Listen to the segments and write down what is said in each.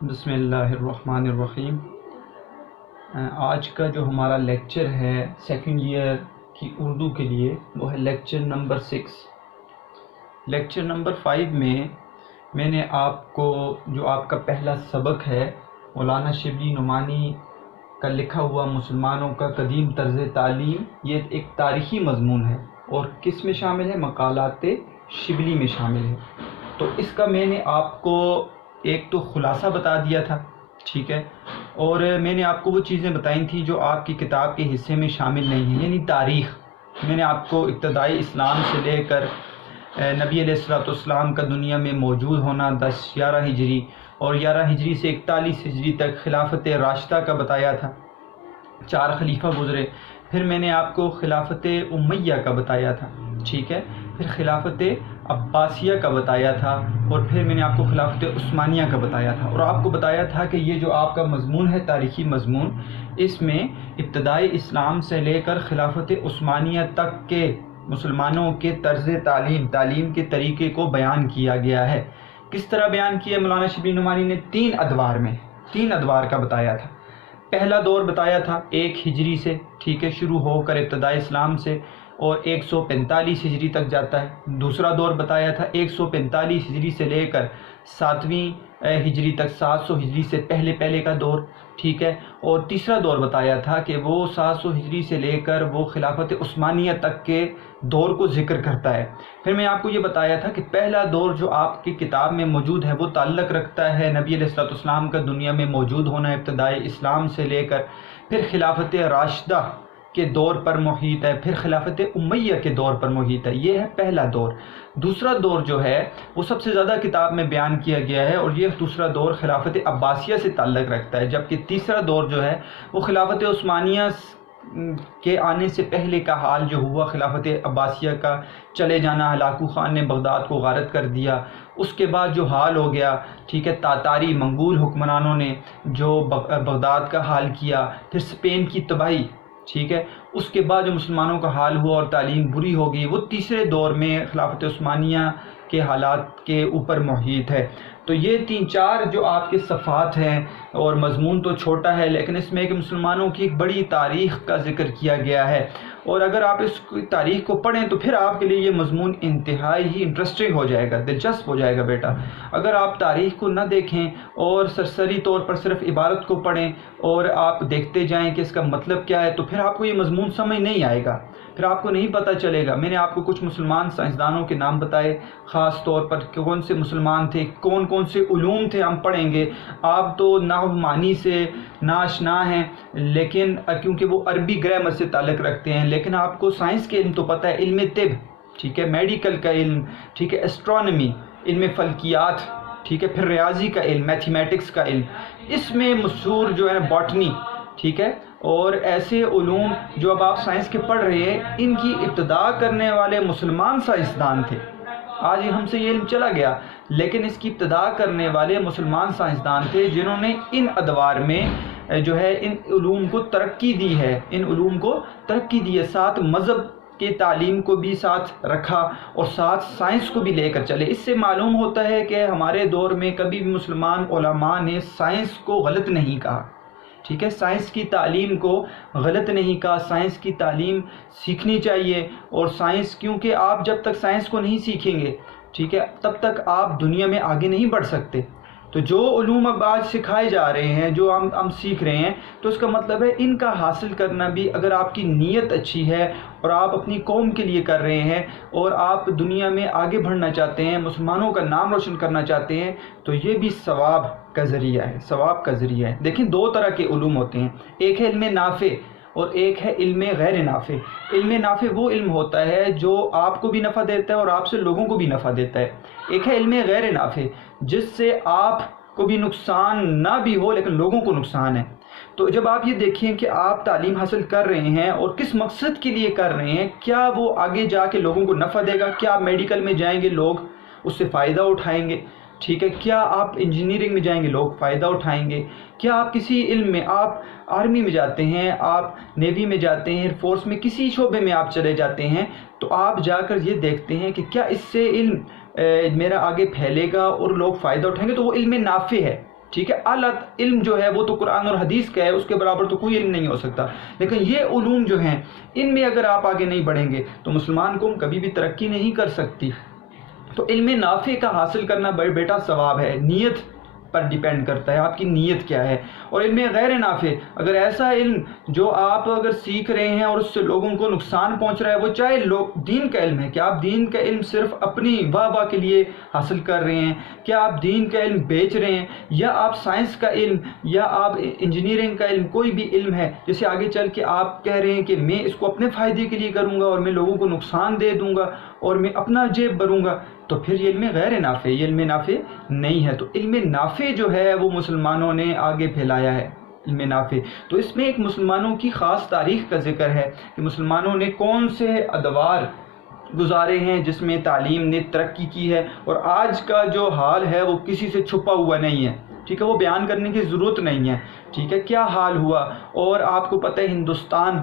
بسم اللہ الرحمن الرحیم۔ آج کا جو ہمارا لیکچر ہے سیکنڈ ایئر کی اردو کے لیے وہ ہے لیکچر نمبر 6۔ لیکچر نمبر 5 میں نے آپ کو جو آپ کا پہلا سبق ہے مولانا شبلی نعمانی کا لکھا ہوا مسلمانوں کا قدیم طرز تعلیم، یہ ایک تاریخی مضمون ہے اور کس میں شامل ہے؟ مقالات شبلی میں شامل ہے۔ تو اس کا میں نے آپ کو ایک تو خلاصہ بتا دیا تھا، ٹھیک ہے، اور میں نے آپ کو وہ چیزیں بتائی تھیں جو آپ کی کتاب کے حصے میں شامل نہیں ہیں، یعنی تاریخ۔ میں نے آپ کو ابتدائی اسلام سے لے کر نبی علیہ الصلوۃ والسلام کا دنیا میں موجود ہونا 11 ہجری اور 11 ہجری سے 41 ہجری تک خلافت راشدہ کا بتایا تھا، 4 خلیفہ گزرے۔ پھر میں نے آپ کو خلافت امیہ کا بتایا تھا، ٹھیک ہے، پھر خلافت عباسیہ کا بتایا تھا، اور پھر میں نے آپ کو خلافت عثمانیہ کا بتایا تھا، اور آپ کو بتایا تھا کہ یہ جو آپ کا مضمون ہے تاریخی مضمون، اس میں ابتدائی اسلام سے لے کر خلافت عثمانیہ تک کے مسلمانوں کے طرز تعلیم کے طریقے کو بیان کیا گیا ہے۔ کس طرح بیان کیا مولانا شبلی نعمانی نے؟ 3 ادوار کا بتایا تھا۔ پہلا دور بتایا تھا 1 ہجری سے، ٹھیک ہے، شروع ہو کر ابتدائی اسلام سے اور 145 ہجری تک جاتا ہے۔ دوسرا دور بتایا تھا 145 ہجری سے لے کر 7ویں ہجری تک، 700 ہجری سے پہلے کا دور، ٹھیک ہے، اور تیسرا دور بتایا تھا کہ وہ 700 ہجری سے لے کر وہ خلافت عثمانیہ تک کے دور کو ذکر کرتا ہے۔ پھر میں آپ کو یہ بتایا تھا کہ پہلا دور جو آپ کی کتاب میں موجود ہے وہ تعلق رکھتا ہے نبی علیہ الصلوۃ والسلام کا دنیا میں موجود ہونا ابتدائی اسلام سے لے کر، پھر خلافت راشدہ کے دور پر محیط ہے، پھر خلافت امیہ کے دور پر محیط ہے۔ یہ ہے پہلا دور۔ دوسرا دور جو ہے وہ سب سے زیادہ کتاب میں بیان کیا گیا ہے، اور یہ دوسرا دور خلافت عباسیہ سے تعلق رکھتا ہے، جبکہ تیسرا دور جو ہے وہ خلافت عثمانیہ کے آنے سے پہلے کا حال جو ہوا، خلافت عباسیہ کا چلے جانا، ہلاکو خان نے بغداد کو غارت کر دیا، اس کے بعد جو حال ہو گیا، ٹھیک ہے، تاتاری منگول حکمرانوں نے جو بغداد کا حال کیا، پھر اسپین کی تباہی، ٹھیک ہے، اس کے بعد جو مسلمانوں کا حال ہوا اور تعلیم بری ہو گئی، وہ تیسرے دور میں خلافت عثمانیہ کے حالات کے اوپر محیط ہے۔ تو یہ 3-4 جو آپ کے صفحات ہیں، اور مضمون تو چھوٹا ہے لیکن اس میں ایک مسلمانوں کی ایک بڑی تاریخ کا ذکر کیا گیا ہے، اور اگر آپ اس تاریخ کو پڑھیں تو پھر آپ کے لیے یہ مضمون انتہائی ہی انٹرسٹنگ ہو جائے گا، دلچسپ ہو جائے گا بیٹا۔ اگر آپ تاریخ کو نہ دیکھیں اور سرسری طور پر صرف عبارت کو پڑھیں اور آپ دیکھتے جائیں کہ اس کا مطلب کیا ہے، تو پھر آپ کو یہ مضمون سمجھ نہیں آئے گا، پھر آپ کو نہیں پتہ چلے گا۔ میں نے آپ کو کچھ مسلمان سائنسدانوں کے نام بتائے، خاص طور پر کون سے مسلمان تھے، کون سے علوم تھے، ہم پڑھیں گے۔ آپ تو نحو معنی سے ناشنا ہیں، لیکن کیونکہ وہ عربی گرامر سے تعلق رکھتے ہیں، لیکن آپ کو سائنس کے علم تو پتہ ہے، علم طب، ٹھیک ہے، میڈیکل کا علم، ٹھیک ہے، اسٹرانومی، علم فلکیات، ٹھیک ہے، پھر ریاضی کا علم، میتھمیٹکس کا علم، اس میں مشہور جو ہے باٹنی، ٹھیک ہے، اور ایسے علوم جو اب آپ سائنس کے پڑھ رہے ہیں، ان کی ابتدا کرنے والے مسلمان سائنسدان تھے۔ آج ہم سے یہ علم چلا گیا، لیکن اس کی ابتدا کرنے والے مسلمان سائنسدان تھے جنہوں نے ان ادوار میں جو ہے ان علوم کو ترقی دی ہے، ساتھ مذہب کے تعلیم کو بھی ساتھ رکھا اور ساتھ سائنس کو بھی لے کر چلے۔ اس سے معلوم ہوتا ہے کہ ہمارے دور میں کبھی بھی مسلمان علماء نے سائنس کو غلط نہیں کہا، ٹھیک ہے، سائنس کی تعلیم کو غلط نہیں کہا، سائنس کی تعلیم سیکھنی چاہیے، اور سائنس، کیونکہ آپ جب تک سائنس کو نہیں سیکھیں گے، ٹھیک ہے، تب تک آپ دنیا میں آگے نہیں بڑھ سکتے۔ تو جو علوم اب آج سکھائے جا رہے ہیں، جو ہم سیکھ رہے ہیں، تو اس کا مطلب ہے ان کا حاصل کرنا بھی، اگر آپ کی نیت اچھی ہے اور آپ اپنی قوم کے لیے کر رہے ہیں اور آپ دنیا میں آگے بڑھنا چاہتے ہیں، مسلمانوں کا نام روشن کرنا چاہتے ہیں، تو یہ بھی ثواب کا ذریعہ ہے۔ دیکھیں 2 طرح کے علوم ہوتے ہیں، ایک ہے علم نافع اور ایک ہے علم غیر نافع۔ علم نافع وہ علم ہوتا ہے جو آپ کو بھی نفع دیتا ہے اور آپ سے لوگوں کو بھی نفع دیتا ہے۔ ایک ہے علم غیر نافع، جس سے آپ کو بھی نقصان نہ بھی ہو لیکن لوگوں کو نقصان ہے۔ تو جب آپ یہ دیکھیں کہ آپ تعلیم حاصل کر رہے ہیں اور کس مقصد کے لیے کر رہے ہیں، کیا وہ آگے جا کے لوگوں کو نفع دے گا؟ کیا آپ میڈیکل میں جائیں گے، لوگ اس سے فائدہ اٹھائیں گے، ٹھیک ہے، کیا آپ انجینئرنگ میں جائیں گے، لوگ فائدہ اٹھائیں گے، کیا آپ کسی علم میں، آپ آرمی میں جاتے ہیں، آپ نیوی میں جاتے ہیں، ایئر فورس میں، کسی شعبے میں آپ چلے جاتے ہیں، تو آپ جا کر یہ دیکھتے ہیں کہ کیا اس سے علم میرا آگے پھیلے گا اور لوگ فائدہ اٹھائیں گے، تو وہ علم نافع ہے۔ ٹھیک ہے، اعلیٰ علم جو ہے وہ تو قرآن اور حدیث کا ہے، اس کے برابر تو کوئی علم نہیں ہو سکتا، لیکن یہ علوم جو ہیں ان میں اگر آپ آگے نہیں بڑھیں گے تو مسلمان قوم کبھی بھی ترقی نہیں کر سکتی۔ تو علم نافع کا حاصل کرنا بیٹا ثواب ہے، نیت پر ڈیپینڈ کرتا ہے آپ کی نیت کیا ہے۔ اور علم غیر نافع، اگر ایسا علم جو آپ اگر سیکھ رہے ہیں اور اس سے لوگوں کو نقصان پہنچ رہا ہے، وہ چاہے دین کا علم ہے، کہ آپ دین کا علم صرف اپنی واہ کے لیے حاصل کر رہے ہیں، کیا آپ دین کا علم بیچ رہے ہیں، یا آپ سائنس کا علم یا آپ انجینئرنگ کا علم، کوئی بھی علم ہے جسے آگے چل کے آپ کہہ رہے ہیں کہ میں اس کو اپنے فائدے کے لیے کروں گا اور میں لوگوں کو نقصان دے دوں گا اور میں اپنا جیب بھروں گا، تو پھر یہ علم غیر نافع، یہ علم نافع نہیں ہے۔ تو علم نافع جو ہے وہ مسلمانوں نے آگے پھیلایا ہے، علم نافع۔ تو اس میں ایک مسلمانوں کی خاص تاریخ کا ذکر ہے کہ مسلمانوں نے کون سے ادوار گزارے ہیں جس میں تعلیم نے ترقی کی ہے، اور آج کا جو حال ہے وہ کسی سے چھپا ہوا نہیں ہے، ٹھیک ہے، وہ بیان کرنے کی ضرورت نہیں ہے، ٹھیک ہے، کیا حال ہوا۔ اور آپ کو پتہ ہے ہندوستان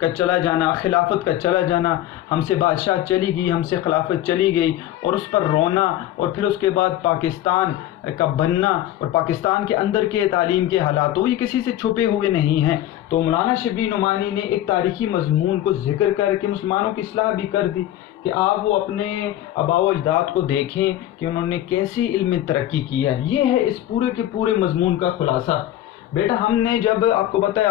کا چلا جانا، خلافت کا چلا جانا، ہم سے بادشاہ چلی گئی، ہم سے خلافت چلی گئی، اور اس پر رونا، اور پھر اس کے بعد پاکستان کا بننا اور پاکستان کے اندر کے تعلیم کے حالات، تو یہ کسی سے چھپے ہوئے نہیں ہیں۔ تو مولانا شبلی نعمانی نے ایک تاریخی مضمون کو ذکر کر کے مسلمانوں کی اصلاح بھی کر دی کہ آپ وہ اپنے آباء و اجداد کو دیکھیں کہ انہوں نے کیسی علم میں ترقی کی ہے۔ یہ ہے اس پورے کے پورے مضمون کا خلاصہ۔ بیٹا ہم نے جب آپ کو پتہ ہے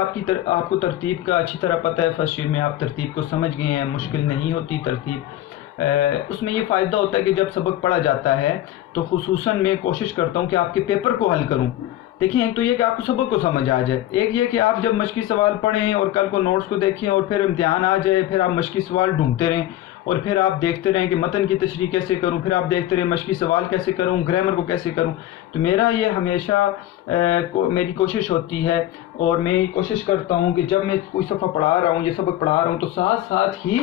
آپ کو ترتیب کا اچھی طرح پتہ ہے، فرسٹ ایئر میں آپ ترتیب کو سمجھ گئے ہیں، مشکل نہیں ہوتی ترتیب۔ اس میں یہ فائدہ ہوتا ہے کہ جب سبق پڑھا جاتا ہے تو خصوصاً میں کوشش کرتا ہوں کہ آپ کے پیپر کو حل کروں۔ دیکھیں، ایک تو یہ کہ آپ کو سبق کو سمجھ آ جائے، ایک یہ کہ آپ جب مشقی سوال پڑھیں اور کل کو نوٹس کو دیکھیں اور پھر امتحان آ جائے، پھر آپ مشقی سوال ڈھونڈتے رہیں اور پھر آپ دیکھتے رہیں کہ متن کی تشریح کیسے کروں، پھر آپ دیکھتے رہیں مشقی سوال کیسے کروں، گرامر کو کیسے کروں۔ تو میرا یہ ہمیشہ میری کوشش ہوتی ہے اور میں کوشش کرتا ہوں کہ جب میں کوئی صفحہ پڑھا رہا ہوں، یہ سبق پڑھا رہا ہوں، تو ساتھ ساتھ ہی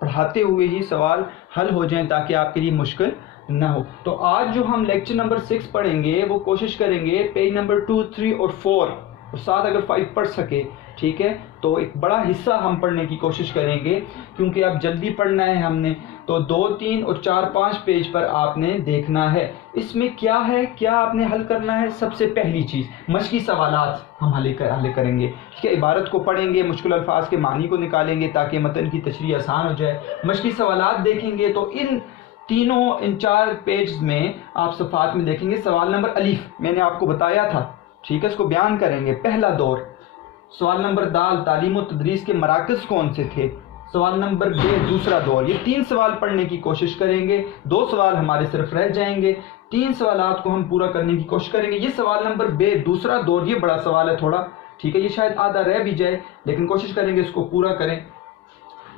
پڑھاتے ہوئے ہی سوال حل ہو جائیں تاکہ آپ کے لیے مشکل نہ ہو۔ تو آج جو ہم لیکچر نمبر 6 پڑھیں گے وہ کوشش کریں گے پیج نمبر 2، 3 اور 4 اور ساتھ اگر 5 پڑھ سکے، ٹھیک ہے، تو ایک بڑا حصہ ہم پڑھنے کی کوشش کریں گے کیونکہ اب جلدی پڑھنا ہے ہم نے، تو 2، 3 اور 4، 5 پیج پر آپ نے دیکھنا ہے۔ اس میں کیا ہے، کیا آپ نے حل کرنا ہے؟ سب سے پہلی چیز مشقی سوالات ہم حل کریں گے، ٹھیک ہے، عبارت کو پڑھیں گے، مشکل الفاظ کے معنی کو نکالیں گے تاکہ متن کی تشریح آسان ہو جائے۔ مشقی سوالات دیکھیں گے تو ان 4 پیجز میں آپ صفحات میں دیکھیں گے سوال نمبر الف میں نے آپ کو بتایا تھا، ٹھیک ہے، اس کو بیان کریں گے۔ پہلا دور، سوال نمبر دال، تعلیم و تدریس کے مراکز کون سے تھے، سوال نمبر ب، دوسرا دور۔ یہ 3 سوال پڑھنے کی کوشش کریں گے، 2 سوال ہمارے صرف رہ جائیں گے، 3 سوالات کو ہم پورا کرنے کی کوشش کریں گے۔ یہ سوال نمبر ب، دوسرا دور، یہ بڑا سوال ہے تھوڑا، ٹھیک ہے، یہ شاید آدھا رہ بھی جائے لیکن کوشش کریں گے اس کو پورا کریں۔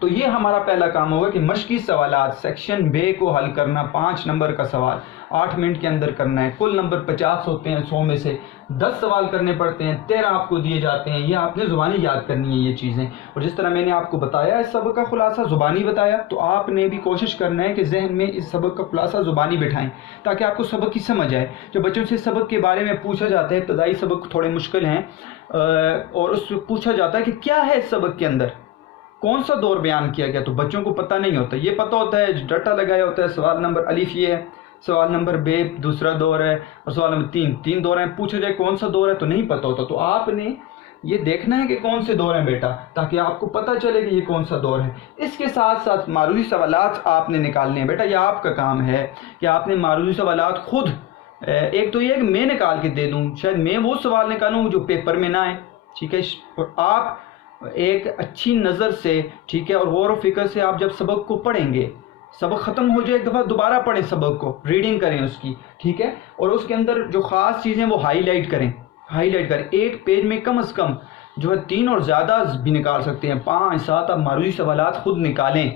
تو یہ ہمارا پہلا کام ہوگا کہ مشقی سوالات سیکشن ب کو حل کرنا، 5 نمبر کا سوال 8 منٹ کے اندر کرنا ہے۔ کل نمبر 50 ہوتے ہیں، 100 میں سے 10 سوال کرنے پڑتے ہیں، 13 آپ کو دیے جاتے ہیں، یہ آپ نے زبانی یاد کرنی ہے یہ چیزیں۔ اور جس طرح میں نے آپ کو بتایا اس سبق کا خلاصہ زبانی بتایا، تو آپ نے بھی کوشش کرنا ہے کہ ذہن میں اس سبق کا خلاصہ زبانی بٹھائیں تاکہ آپ کو سبق کی سمجھ آئے۔ جب بچوں سے سبق کے بارے میں پوچھا جاتا ہے، ابتدائی سبق تھوڑے مشکل ہیں، اور اس سے پوچھا جاتا ہے کہ کیا ہے اس سبق کے اندر، کون سا دور بیان کیا گیا، تو بچوں کو پتہ نہیں ہوتا۔ یہ پتہ ہوتا ہے ڈٹا لگایا ہوتا ہے، سوال نمبر الف یہ ہے، سوال نمبر ب دوسرا دور ہے، اور سوال نمبر 3 دور ہیں، پوچھا جائے کون سا دور ہے تو نہیں پتہ ہوتا۔ تو آپ نے یہ دیکھنا ہے کہ کون سے دور ہیں بیٹا، تاکہ آپ کو پتہ چلے کہ یہ کون سا دور ہے۔ اس کے ساتھ ساتھ معروضی سوالات آپ نے نکالنے ہیں بیٹا، یہ آپ کا کام ہے کہ آپ نے معروضی سوالات خود، ایک تو یہ کہ میں نکال کے دے دوں، شاید میں وہ سوال نکالوں جو پیپر میں نہ آئے، ٹھیک ہے، اور آپ ایک اچھی نظر سے، ٹھیک ہے، اور غور و فکر سے آپ جب سبق کو پڑھیں گے، سبق ختم ہو جائے ایک دفعہ دوبارہ پڑھیں سبق کو، ریڈنگ کریں اس کی، ٹھیک ہے، اور اس کے اندر جو خاص چیزیں وہ ہائی لائٹ کریں۔ ایک پیج میں کم از کم جو ہے 3 اور زیادہ بھی نکال سکتے ہیں، 5، 7 آپ معروضی سوالات خود نکالیں،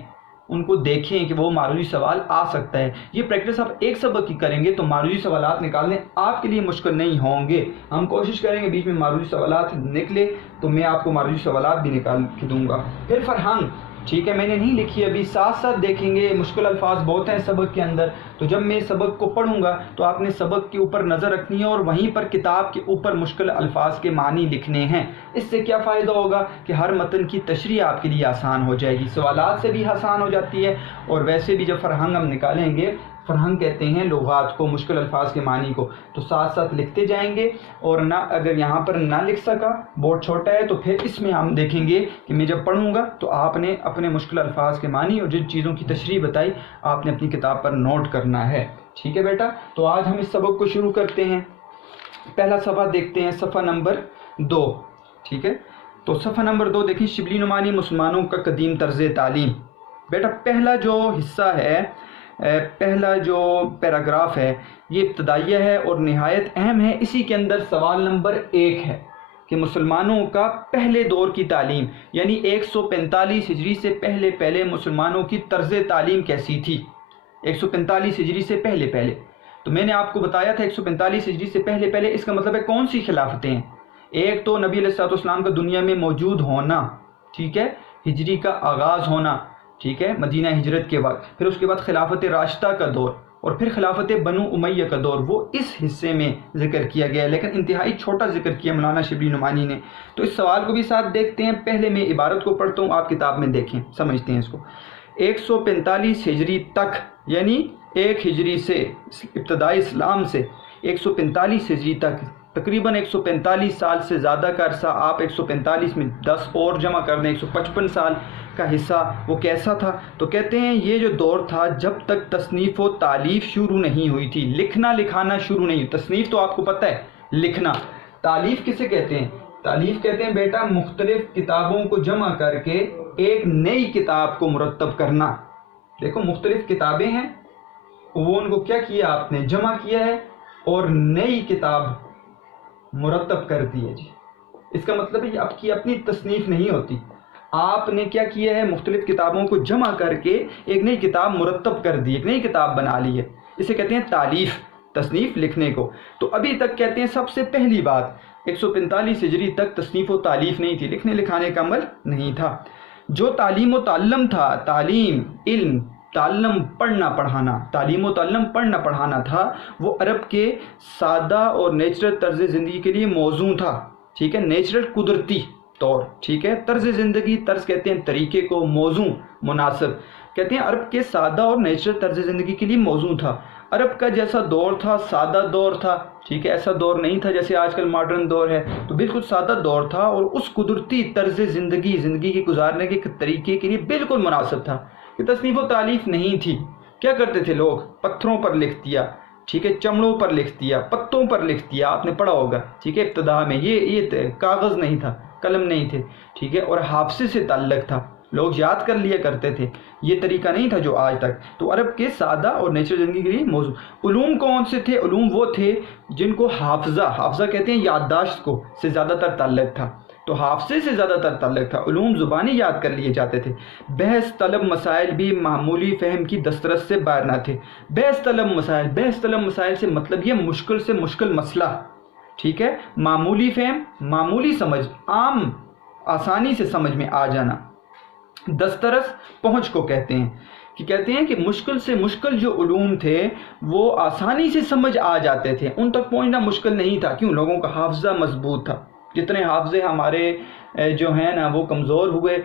ان کو دیکھیں کہ وہ معروضی سوال آ سکتا ہے۔ یہ پریکٹس آپ ایک سبق کی کریں گے تو معروضی سوالات نکالنے آپ کے لیے مشکل نہیں ہوں گے۔ ہم کوشش کریں گے بیچ میں معروضی سوالات نکلے تو میں آپ کو معروضی سوالات بھی نکال کے دوں گا۔ پھر فرہنگ، ٹھیک ہے، میں نے نہیں لکھی ابھی، ساتھ ساتھ دیکھیں گے، مشکل الفاظ بہت ہیں سبق کے اندر، تو جب میں سبق کو پڑھوں گا تو آپ نے سبق کے اوپر نظر رکھنی ہے اور وہیں پر کتاب کے اوپر مشکل الفاظ کے معنی لکھنے ہیں۔ اس سے کیا فائدہ ہوگا کہ ہر متن کی تشریح آپ کے لیے آسان ہو جائے گی، سوالات سے بھی آسان ہو جاتی ہے، اور ویسے بھی جب فرہنگ ہم نکالیں گے فرہنگ کہتے ہیں لغات کو، مشکل الفاظ کے معنی کو، تو ساتھ ساتھ لکھتے جائیں گے. اور نہ اگر یہاں پر نہ لکھ سکا، بورڈ چھوٹا ہے، تو پھر اس میں ہم دیکھیں گے کہ میں جب پڑھوں گا تو آپ نے اپنے مشکل الفاظ کے معنی اور جن چیزوں کی تشریح بتائی آپ نے اپنی کتاب پر نوٹ کرنا ہے. ٹھیک ہے بیٹا، تو آج ہم اس سبق کو شروع کرتے ہیں. پہلا صفحہ دیکھتے ہیں، صفحہ نمبر 2. ٹھیک ہے، تو صفحہ نمبر 2 دیکھیں، شبلی نعمانی مسلمانوں کا قدیم طرز تعلیم. بیٹا پہلا جو حصہ ہے، پہلا جو پیراگراف ہے، یہ ابتدائیہ ہے اور نہایت اہم ہے. اسی کے اندر سوال نمبر 1 ہے کہ مسلمانوں کا پہلے دور کی تعلیم، یعنی 145 ہجری سے پہلے مسلمانوں کی طرز تعلیم کیسی تھی. 145 ہجری سے پہلے تو میں نے آپ کو بتایا تھا 145 ہجری سے پہلے اس کا مطلب ہے کون سی خلافتیں ہیں. ایک تو نبی علیہ الصلوۃ والسلام کا دنیا میں موجود ہونا، ٹھیک ہے، ہجری کا آغاز ہونا، ٹھیک ہے، مدینہ ہجرت کے بعد، پھر اس کے بعد خلافت راشدہ کا دور، اور پھر خلافت بنو امیہ کا دور. وہ اس حصے میں ذکر کیا گیا ہے، لیکن انتہائی چھوٹا ذکر کیا مولانا شبلی نعمانی نے. تو اس سوال کو بھی ساتھ دیکھتے ہیں. پہلے میں عبارت کو پڑھتا ہوں، آپ کتاب میں دیکھیں، سمجھتے ہیں اس کو. 145 ہجری تک، یعنی 1 ہجری سے، ابتدائی اسلام سے 145 ہجری تک، تقریباً 145 سال سے زیادہ کا عرصہ. آپ 145 میں 10 اور جمع کر دیں، 155 سال کا حصہ وہ کیسا تھا؟ تو کہتے ہیں یہ جو دور تھا جب تک تصنیف و تالیف شروع نہیں ہوئی تھی، لکھنا لکھانا شروع نہیں. تصنیف تو آپ کو پتہ ہے، لکھنا. تالیف کسے کہتے ہیں؟ تالیف کہتے ہیں بیٹا مختلف کتابوں کو جمع کر کے ایک نئی کتاب کو مرتب کرنا. دیکھو مختلف کتابیں ہیں، وہ ان کو کیا کیا آپ نے؟ جمع کیا ہے اور نئی کتاب مرتب کر دی ہے. جی اس کا مطلب ہے آپ کی اپنی تصنیف نہیں ہوتی، آپ نے کیا کیا ہے؟ مختلف کتابوں کو جمع کر کے ایک نئی کتاب مرتب کر دی، ایک نئی کتاب بنا لی ہے. اسے کہتے ہیں تالیف، تصنیف لکھنے کو. تو ابھی تک کہتے ہیں سب سے پہلی بات 145 ہجری تک تصنیف و تالیف نہیں تھی، لکھنے لکھانے کا عمل نہیں تھا. جو تعلیم و تعلم تھا، تعلیم، علم، تعلم، پڑھنا پڑھانا، تعلیم و تعلم پڑھنا پڑھانا تھا، وہ عرب کے سادہ اور نیچرل طرز زندگی کے لیے موزوں تھا. ٹھیک ہے، نیچرل قدرتی طور، ٹھیک ہے، طرز زندگی، طرز کہتے ہیں طریقے کو، موزوں مناسب، کہتے ہیں عرب کے سادہ اور نیچرل طرز زندگی کے لیے موزوں تھا. عرب کا جیسا دور تھا سادہ دور تھا، ٹھیک ہے، ایسا دور نہیں تھا جیسے آج کل ماڈرن دور ہے. تو بالکل سادہ دور تھا اور اس قدرتی طرز زندگی کے گزارنے کے طریقے کے لیے بالکل مناسب تھا. کہ تصنیف و تالیف نہیں تھی. کیا کرتے تھے لوگ؟ پتھروں پر لکھ دیا، ٹھیک ہے، چمڑوں پر لکھ دیا، پتوں پر لکھ دیا. آپ نے پڑھا ہوگا، ٹھیک ہے، ابتدا میں یہ کاغذ نہیں تھا، قلم نہیں تھے، ٹھیک ہے، اور حافظے سے تعلق تھا، لوگ یاد کر لیا کرتے تھے. یہ طریقہ نہیں تھا جو آج تک. تو عرب کے سادہ اور نیچرل زندگی کے لیے موضوع. علوم کون سے تھے؟ علوم وہ تھے جن کو حافظہ کہتے ہیں یادداشت کو، سے زیادہ تر تعلق تھا. تو حافظے سے زیادہ تر تعلق تھا. علوم زبانی یاد کر لیے جاتے تھے. بحث طلب مسائل بھی معمولی فہم کی دسترس سے باہر نہ تھے. بحث طلب مسائل سے مطلب یہ مشکل سے مشکل مسئلہ، ٹھیک ہے، معمولی فہم، معمولی سمجھ، عام، آسانی سے سمجھ میں آ جانا. دسترس پہنچ کو کہتے ہیں، کہتے ہیں کہ مشکل سے مشکل جو علوم تھے وہ آسانی سے سمجھ آ جاتے تھے، ان تک پہنچنا مشکل نہیں تھا. کیوں؟ لوگوں کا حافظہ مضبوط تھا. جتنے حافظے ہمارے جو ہیں نا وہ کمزور ہوئے